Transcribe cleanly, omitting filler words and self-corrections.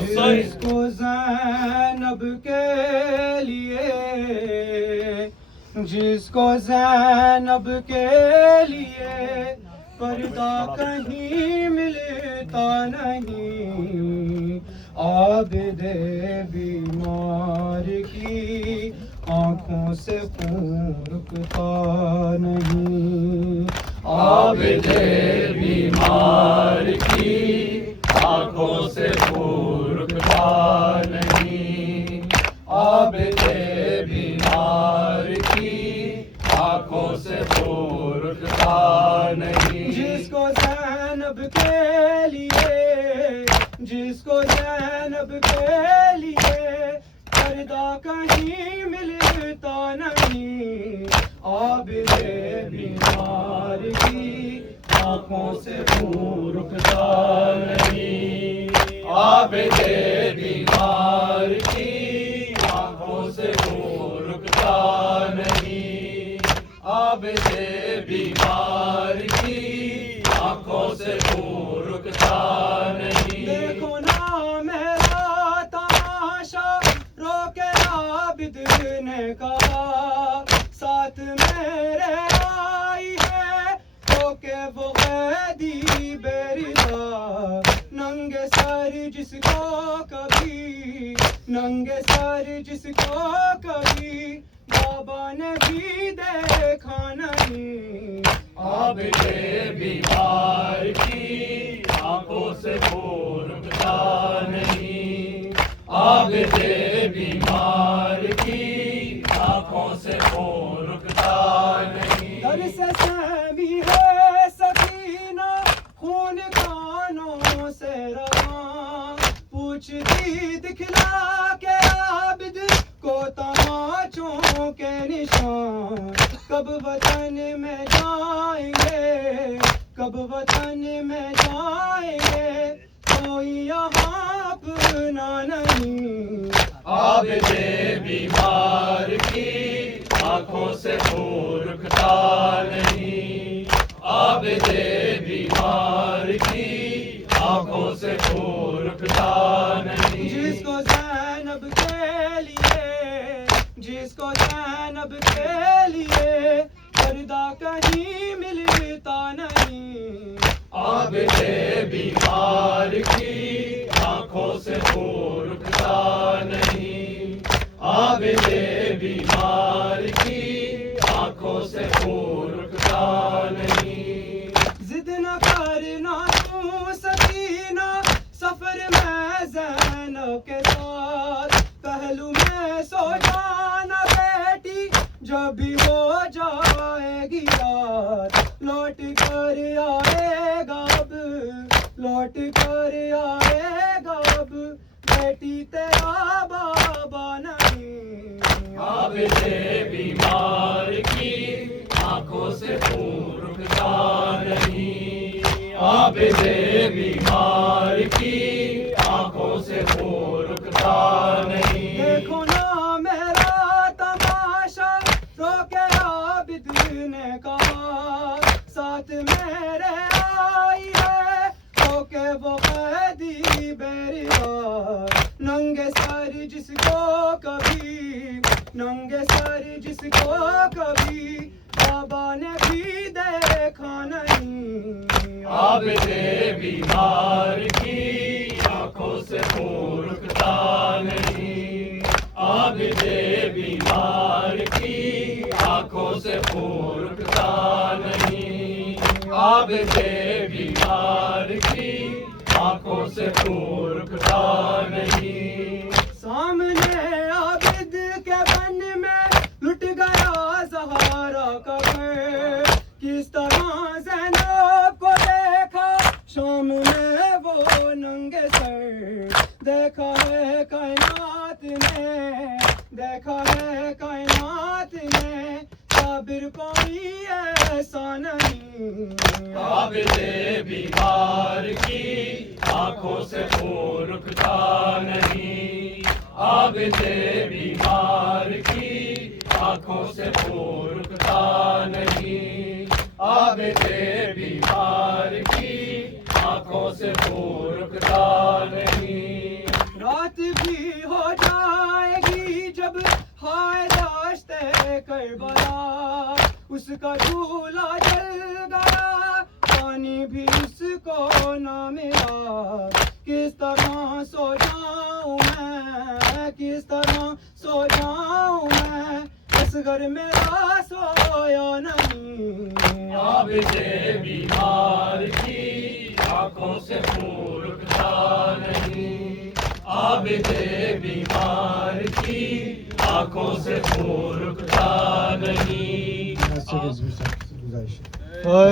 جس کو زینب کے لیے، جس کو زینب کے لیے پردہ کہیں ملتا نہیں، عابد بیمار کی آنکھوں سے خون رکتا نہیں، عابد بیمار کی آنکھوں سے خون رکتا نہیں، عابد بیمار کی آنکھوں سے خون رکتا نہیں۔ جس کو زینب کے لیے، جس کو زینب کے لیے پردہ کہیں ملتا نہیں، عابد بیمار کی آنکھوں سے خون رکتا نہیں، عابد بیمار کی آنکھوں سے خون رکتا نہیں، عابد بیمار کی آنکھوں سے خون رکتا نہیں۔ دیکھو نا میرا تماشا، رو کے عابد نے کہا، ساتھ میرے آئی ہے رو کے وہ قیدی بے رضا، ننگے سر جس کو کبھی، ننگے سر جس کو کبھی بابا نے بھی دیکھا نہیں، عابد بیمار کی آنکھوں سے خون رکتا نہیں، عابد بیمار کی آنکھوں سے خون رکتا نہیں۔ در سے سہمی ہے سکینہ، خون کانوں سے رواں، پوچھتی دکھلا کے عابد کو تماچوں کے نشان، کب وطن میں جائیں گے، کب وطن میں جائیں گے، کوئی یہاں اپنا نہیں، عابد بیمار کی آنکھوں سے خون رکتا نہیں، عابد بیمار کی آنکھوں سے خون رکتا نہیں۔ جس کو زینب کے لیے، جس کو زینب کے لیے پردہ کہیں ملتا نہیں، عابد بیمار کی آنکھوں سے خون رکتا نہیں، عابد بیمار کی آنکھوں سے خون رکتا نہیں۔ ضد نہ کرنا تو سکینہ، سفر میں زینب کے ساتھ، پہلو میں سو جانا بیٹی جب بھی ہو جائے گی رات، لوٹ کر آئے گا اب، لوٹ کر آئے گا اب، بیٹی تیرا بابا نہیں، عابد بیمار کی آنکھوں سے خون رکتا نہیں، عابد بیمار کی آنکھوں سے خون رکتا نہیں۔ دیکھو نا میرا تماشا، رو کے عابد نے کہا، ساتھ میرے آئی ہے رو کے وہ قیدی بے رضا، ننگے سر جس کو کبھی، ننگے سر جس کو کبھی بابا نے بھی دیکھا نہیں، عابد بیمار کی آنکھوں سے خون رکتا نہیں، عابد بیمار کی آنکھوں سے خون رکتا نہیں، عابد بیمار کی آنکھوں سے خون رکتا نہیں۔ سامنے عابد کے بن میں لٹ گیا زہرا کا گھر، کس طرح زینب کو دیکھا شام میں وہ ننگے سر، دیکھا ہے کائنات نے، دیکھا ہے کائنات نے، صابر کوئی ایسا نہیں، عابد بیمار کی آنکھوں سے خون رکتا نہیں، عابد بیمار کی آنکھوں سے خون رکتا نہیں، عابد بیمار کی آنکھوں سے خون رکتا نہیں۔ کربلا اس کا جھولا جل گیا پانی بھی اس کو نہ ملا کس طرح سو جاؤں میں کس طرح سو جاؤں میں اصغر میرا سویا نہیں عابد بیمار کی آنکھوں سے خون رکتا نہیں عابد بیمار کی آنکھوں سے خون رکتا نہیں